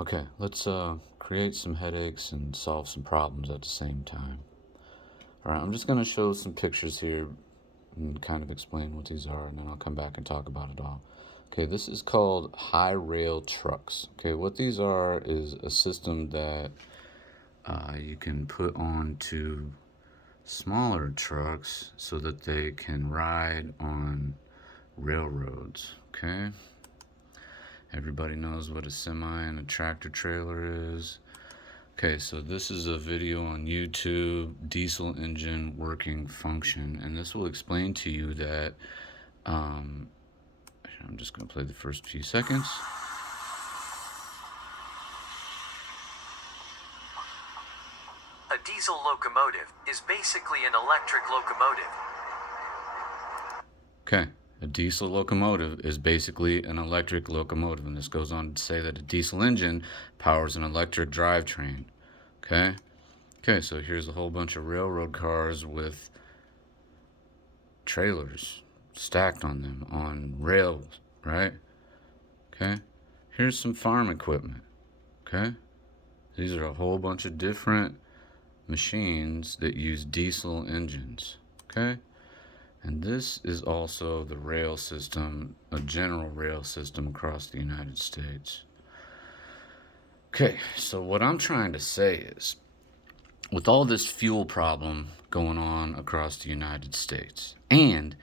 Okay, let's create some headaches and solve some problems at the same time. All right, I'm just going to show some pictures here and kind of explain what these are, and then I'll come back and talk about it all. Okay, this is called high rail trucks. Okay, what these are is a system that you can put onto smaller trucks so that they can ride on railroads. Okay, everybody knows what a semi and a tractor trailer is. Okay, so this is a video on YouTube, diesel engine working function, and this will explain to you that, I'm just going to play the first few seconds. A diesel locomotive is basically an electric locomotive. Okay, a diesel locomotive is basically an electric locomotive, and this goes on to say that a diesel engine powers an electric drivetrain. Okay, so here's a whole bunch of railroad cars with trailers stacked on them on rails, right? Okay, here's some farm equipment. Okay, these are a whole bunch of different machines that use diesel engines. Okay, and this is also the rail system, a general rail system across the United States. Okay, so what I'm trying to say is, with all this fuel problem going on across the United States, and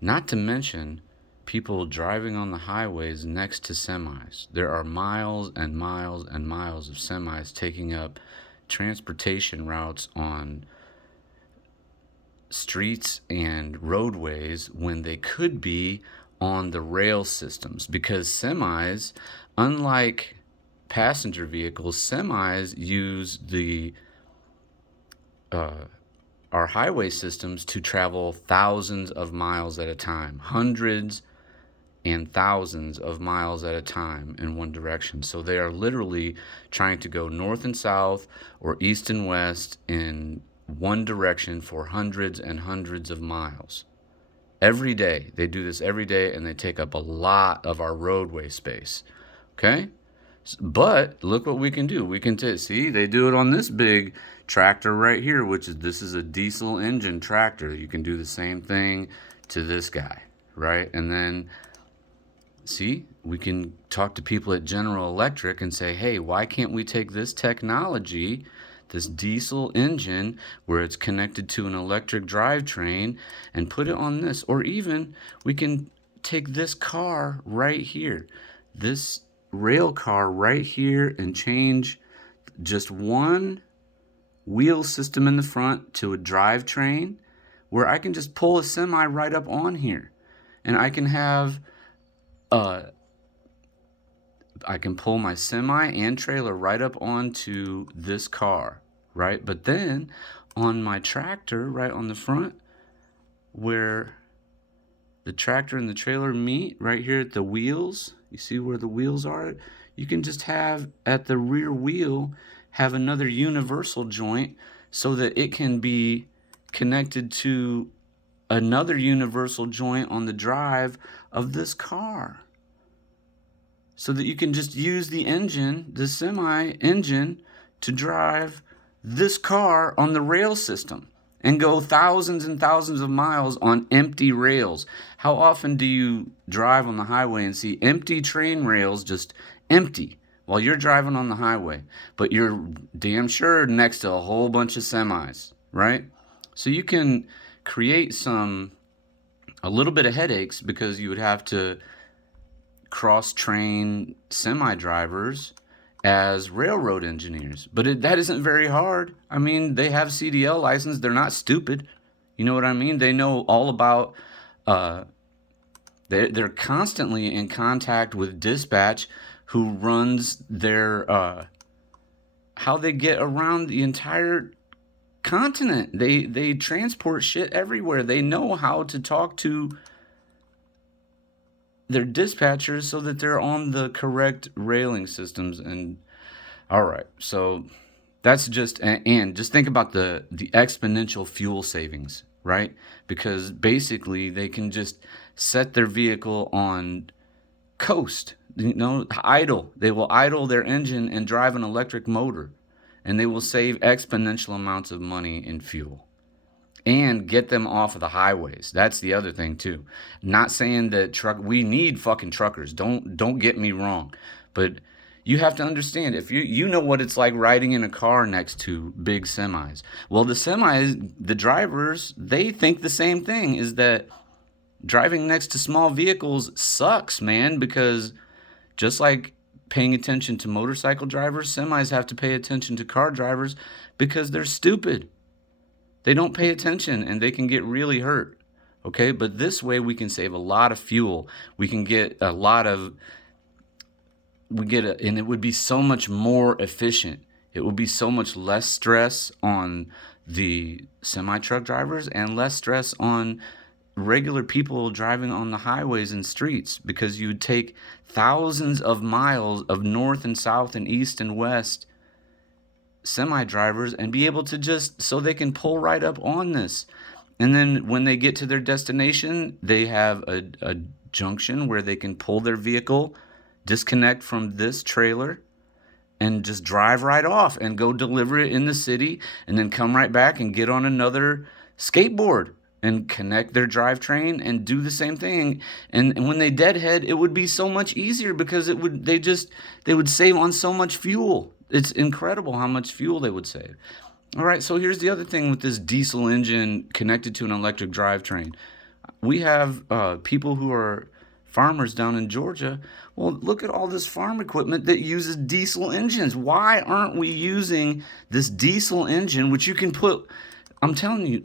not to mention people driving on the highways next to semis, there are miles and miles and miles of semis taking up transportation routes on streets and roadways when they could be on the rail systems, because semis, unlike passenger vehicles, semis use our highway systems to travel thousands of miles at a time, hundreds and thousands of miles at a time in one direction. So they are literally trying to go north and south or east and west in one direction for hundreds and hundreds of miles. Every day. They do this every day, and they take up a lot of our roadway space. Okay? But look what we can do. We can see, they do it on this big tractor right here, this is a diesel engine tractor. You can do the same thing to this guy, right? And then see, we can talk to people at General Electric and say, hey, why can't we take this technology, this diesel engine where it's connected to an electric drivetrain, and put it on this? Or even we can take this car right here, this rail car right here, and change just one wheel system in the front to a drivetrain, where I can just pull a semi right up on here, and I can have I can pull my semi and trailer right up onto this car, right? But then on my tractor, right on the front, where the tractor and the trailer meet, right here at the wheels, you see where the wheels are? You can just have at the rear wheel, have another universal joint so that it can be connected to another universal joint on the drive of this car, so that you can just use the engine, the semi engine, to drive this car on the rail system and go thousands and thousands of miles on empty rails. How often do you drive on the highway and see empty train rails, just empty, while you're driving on the highway, but you're damn sure next to a whole bunch of semis, right? So you can create a little bit of headaches, because you would have to cross-train semi-drivers as railroad engineers. But that isn't very hard. I mean, they have CDL license. They're not stupid. You know what I mean? They know all about, they're constantly in contact with dispatch, who runs their, how they get around the entire continent. They transport shit everywhere. They know how to talk to their dispatchers so that they're on the correct railing systems. And all right, so that's just, and just think about the exponential fuel savings, right? Because basically they can just set their vehicle on coast. idle. They will idle their engine and drive an electric motor, and they will save exponential amounts of money in fuel and get them off of the highways. That's the other thing too. Not saying that we need fucking truckers. Don't get me wrong, but you have to understand, if you know what it's like riding in a car next to big semis. Well, the semis, the drivers, they think the same thing, is that driving next to small vehicles sucks, man, because just like paying attention to motorcycle drivers, semis have to pay attention to car drivers because they're stupid. They don't pay attention and they can get really hurt. Okay, but this way we can save a lot of fuel. We can get a lot of, and it would be so much more efficient. It would be so much less stress on the semi-truck drivers and less stress on regular people driving on the highways and streets, because you would take thousands of miles of north and south and east and west semi drivers and be able to just, so they can pull right up on this. And then when they get to their destination, they have a junction where they can pull their vehicle, disconnect from this trailer, and just drive right off and go deliver it in the city, and then come right back and get on another skateboard and connect their drivetrain and do the same thing. And when they deadhead, it would be so much easier because they would save on so much fuel. It's incredible how much fuel they would save. All right, so here's the other thing with this diesel engine connected to an electric drivetrain. We have people who are farmers down in Georgia. Well, look at all this farm equipment that uses diesel engines. Why aren't we using this diesel engine, which you can put, I'm telling you,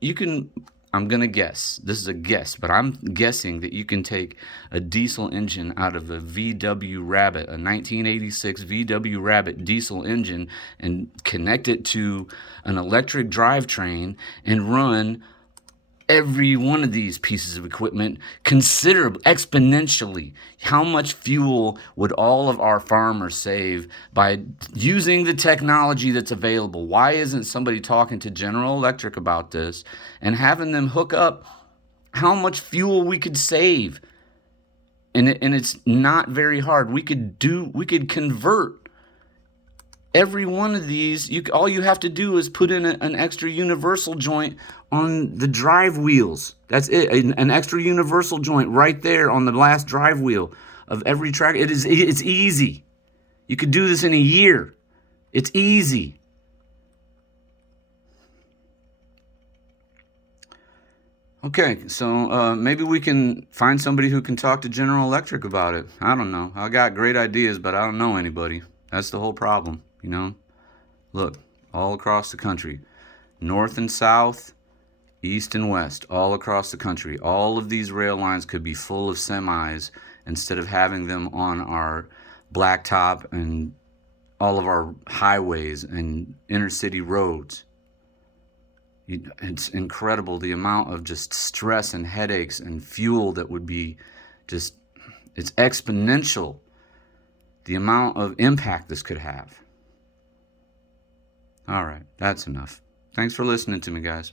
you can, I'm going to guess, this is a guess, but I'm guessing that you can take a diesel engine out of a VW Rabbit, a 1986 VW Rabbit diesel engine, and connect it to an electric drivetrain and run every one of these pieces of equipment considerably, exponentially. How much fuel would all of our farmers save by using the technology that's available? Why isn't somebody talking to General Electric about this and having them hook up how much fuel we could save? And it's not very hard. We could convert every one of these. All you have to do is put in an extra universal joint on the drive wheels. That's it. An extra universal joint right there on the last drive wheel of every track. It's easy. You could do this in a year. It's easy. Okay, so maybe we can find somebody who can talk to General Electric about it. I don't know. I got great ideas, but I don't know anybody. That's the whole problem, you know? Look, all across the country, north and south, east and west, all across the country, all of these rail lines could be full of semis instead of having them on our blacktop and all of our highways and inner city roads. It's incredible the amount of just stress and headaches and fuel that would be just, it's exponential, the amount of impact this could have. All right, that's enough. Thanks for listening to me, guys.